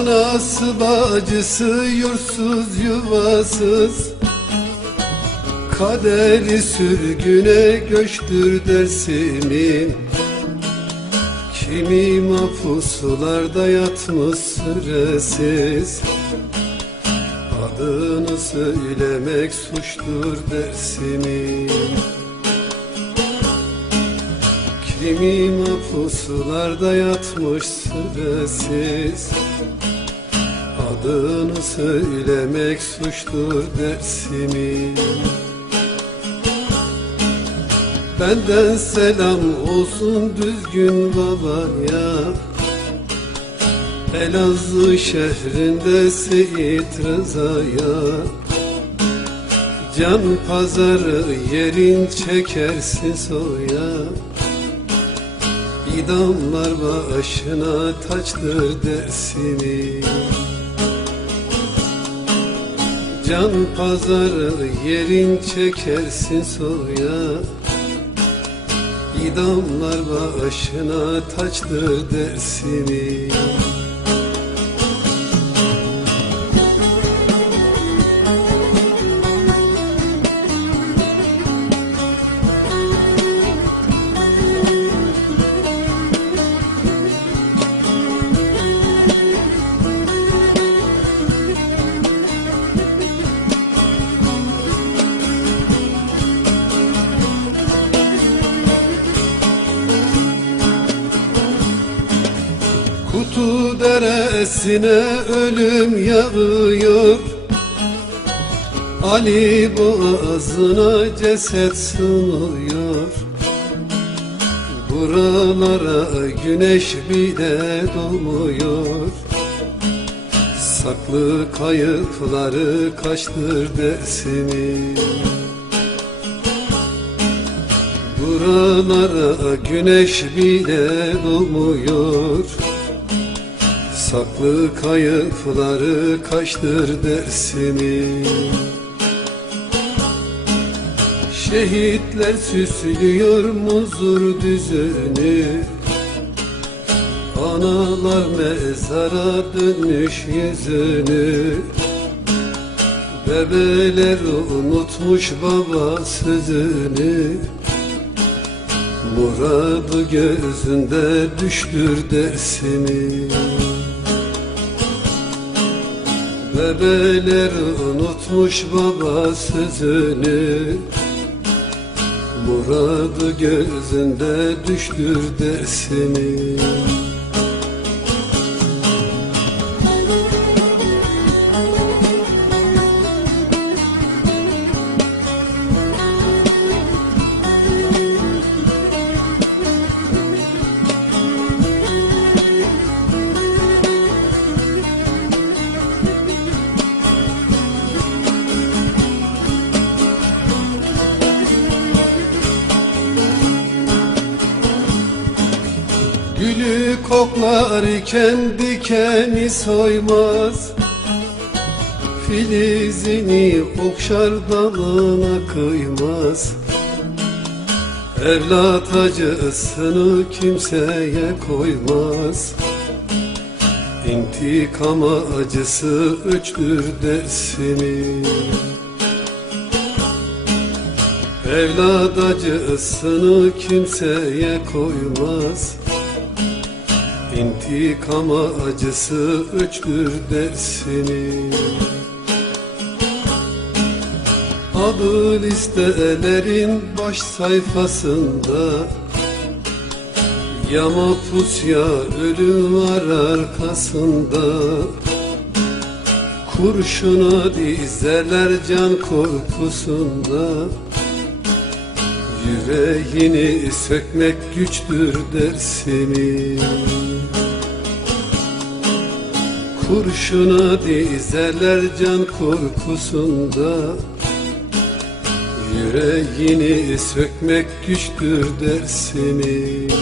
Anası bacısı yursuz yuvasız, kaderi sürgüne göçtür Dersim'in. Kimi mahpuslarda yatmış süresiz, adını söylemek suçtur Dersim'in. Kimi mahpuslarda yatmış süresiz, adını söylemek suçtur Dersim'in. Benden selam olsun düzgün babaya, Elazığ şehrinde Seyit Rıza'ya. Can pazarı yerin çekersin soya, İdamlar başına taçtır Dersim'in. Can pazarı yerin çekersin soya, İdamlar başına taçtır Dersim'in. Kutu deresine ölüm yağıyor, Ali boğazına ceset sığmıyor. Buralara güneş bile doğmuyor, saklı kayıpları kaçtır Dersim'in. Buralara güneş bile doğmuyor, saklı kayıpları kaçtır Dersim'in. Şehitler süslüyor muzur düzünü, analar mezara dönmüş yüzünü. Bebeler unutmuş baba sözünü, muradı gözünde düştür Dersim'in. Bebeler unutmuş baba sözünü, muradı gözünde düştür Dersim'in. Gülü koklarken dikeni soymaz, filizini okşar dalına kıymaz. Evlat acısını kimseye koymaz, İntikam acısı öçtür Dersim'in. Evlat acısını kimseye koymaz, İntikam acısı öçtür Dersim'in. Adı listelerin baş sayfasında, yama pusya ölüm var arkasında. Kurşuna dizerler can korkusunda, yüreğini sökmek güçtür Dersim'in. Kurşuna dizerler can korkusunda, yüreğini sökmek güçtür Dersim'in.